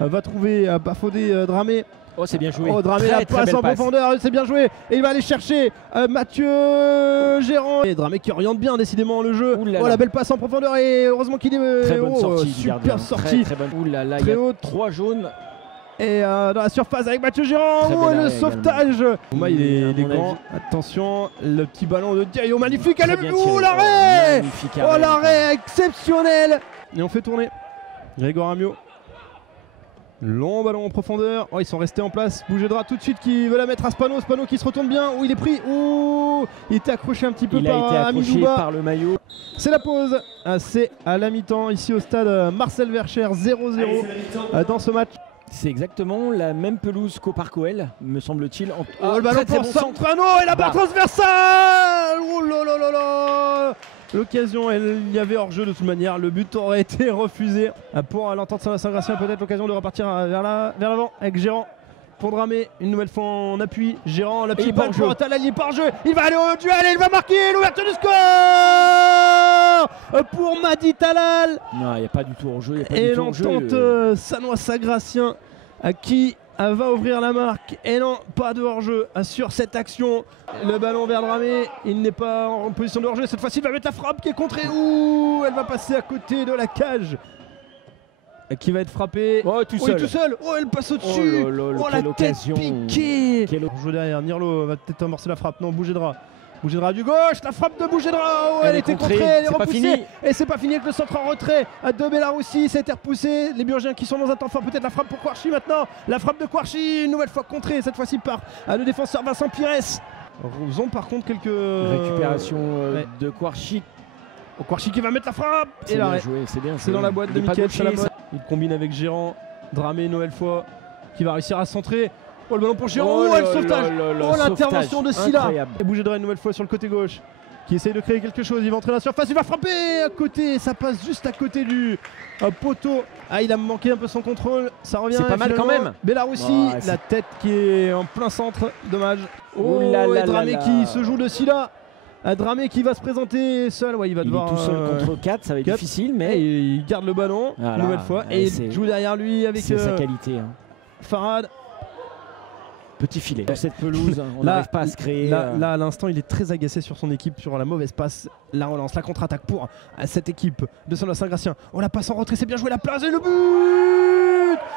Va trouver Bafodé Dramé. Oh, c'est bien joué. Oh, Dramé la passe en profondeur, c'est bien joué. Et il va aller chercher Mathieu Gérant. Et Dramé qui oriente bien décidément le jeu. Oh, la belle passe en profondeur et heureusement qu'il est. Très bonne sortie. Super sortie. Très bonne. Ouh là là, il y a 3 jaunes. Et dans la surface avec Mathieu Gérant. Oh, le sauvetage. Ouma, il est grand. Attention, le petit ballon de Diayo. Magnifique. Oh, l'arrêt. Oh, l'arrêt exceptionnel. Et on fait tourner. Grégoire Amiot. Long ballon en profondeur. Oh, ils sont restés en place. Bougedra tout de suite qui veut la mettre à Spano. Spano qui se retourne bien. Oh, il est pris. Oh, il était accroché un petit peu par le maillot. C'est la pause. C'est à la mi-temps ici au stade Marcel Vercher 0-0 dans ce match. C'est exactement la même pelouse qu'au Parc OL, me semble-t-il. Oh, le ballon pour Soprano et la barre transversale. Oh là là là là. L'occasion, il y avait hors-jeu de toute manière, le but aurait été refusé pour l'entente Saint-Gratien, peut-être l'occasion de repartir vers l'avant avec Gérant pour Dramé, une nouvelle fois en appui, Gérant, la petite balle pour Talali par jeu, il va aller au duel et il va marquer l'ouverture du score pour Madi Talal. Non, il n'y a pas du tout hors-jeu. Et l'entente Sanois-Saint-Gratien qui va ouvrir la marque. Et non, pas de hors-jeu sur cette action. Le ballon vers Dramé, il n'est pas en position de hors-jeu. Cette fois-ci, il va mettre la frappe qui est contrée. Ouh, elle va passer à côté de la cage. Qui va être frappée. Oh, tout seul. Oh, elle passe au-dessus. Oh, la tête piquée. Jeu derrière. Nirlo va peut-être amorcer la frappe. Non, Bougedra. Bougedra du gauche, la frappe de Bougedra, oh, elle était contrée, elle est repoussée. Et c'est pas fini avec le centre en retrait de Belarussi, ça a été repoussé. Les Burgiens qui sont dans un temps fort, peut-être la frappe pour Kouarchi maintenant. La frappe de Kouarchi, une nouvelle fois contrée, cette fois-ci par le défenseur Vincent Pires. Ils ont par contre quelques récupérations de Kouarchi. Kouarchi qui va mettre la frappe. Et là, c'est bien. C'est dans la boîte de Mickaël. Il combine avec Gérant, Dramé une nouvelle fois, qui va réussir à centrer. Oh, le ballon pour Gérant, oh, le sauvetage. Oh, l'intervention de Silla. Et Bougedra une nouvelle fois sur le côté gauche qui essaye de créer quelque chose. Il va entrer dans la surface, il va frapper à côté. Ça passe juste à côté du poteau. Ah, il a manqué un peu son contrôle. Ça revient. C'est pas mal quand même. Belarussi, la tête qui est en plein centre. Dommage. Oh, et Dramé qui se joue de Silla. Dramé qui va se présenter seul. Ouais, il va devoir. Il est tout seul contre 4, ça va être difficile. Mais il garde le ballon une nouvelle fois. Et il joue derrière lui avec sa qualité. Farad. Petit filet. Dans cette pelouse, on n'arrive pas à se créer. Là, à l'instant, il est très agacé sur son équipe, sur la mauvaise passe. La relance, la contre-attaque pour cette équipe de Sanois-Saint-Gratien. On la passe en retrait, c'est bien joué, la place et le but.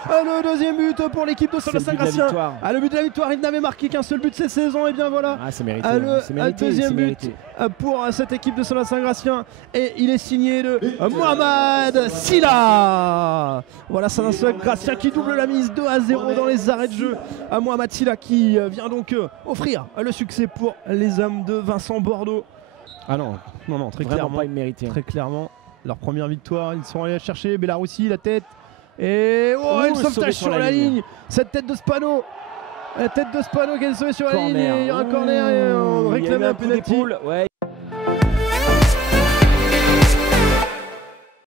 Le deuxième but pour l'équipe de Sanois-Saint-Gratien. Le but de la victoire, il n'avait marqué qu'un seul but cette saison. Et bien voilà, c'est mérité. Le deuxième but pour cette équipe de Sanois-Saint-Gratien. Et il est signé de Mohamed Silla. Voilà, Sanois-Saint-Gratien qui double la mise 2-0 dans les arrêts de jeu. Mohamed Silla qui vient donc offrir le succès pour les hommes de Vincent Bordeaux. Ah non, très clairement, pas mérité. Très clairement, leur première victoire, ils sont allés chercher Belarussi, la tête. Et le sauvetage sur la ligne. Cette tête de Spano. La tête de Spano qui est sauvée sur la ligne. Et il y a un corner et on réclame un penalty.